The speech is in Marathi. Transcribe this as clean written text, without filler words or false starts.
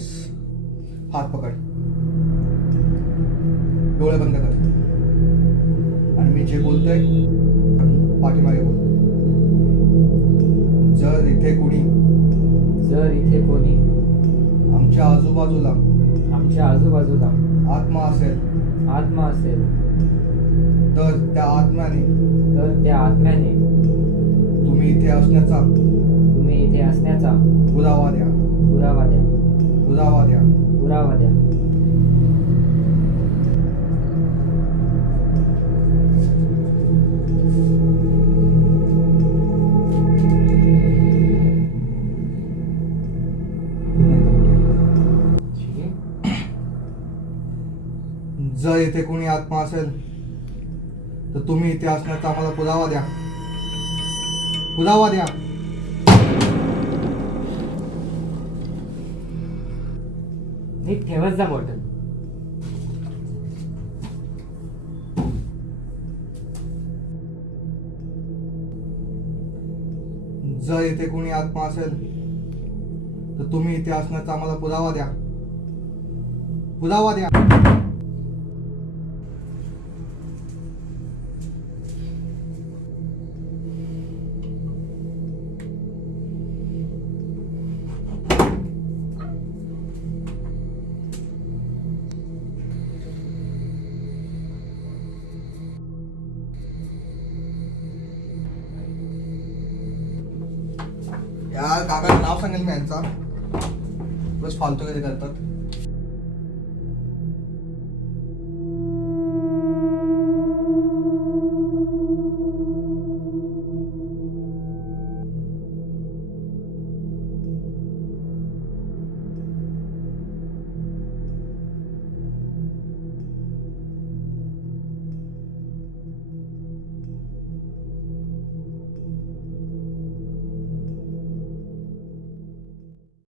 येस. हात पकड, डोळे बंद कर आणि मी जे बोलतोय पाठीमागे बोल. जर इथे कोणी आमच्या आजूबाजूला आत्मा असेल तर त्या आत्म्याने तुम्ही इथे असण्याचा पुरावा द्या. जर इथे कोणी आत्मा असेल तर तुम्ही इथे असण्याचा आम्हाला पुरावा द्या. नीट ठेवत जा बॉटल. जर इथे कोणी आत्मा असेल तर तुम्ही इथे असण्याचा आम्हाला पुरावा द्या. यार काका नाव सांगेल मी यांचा, बस फालतू कधी करतात.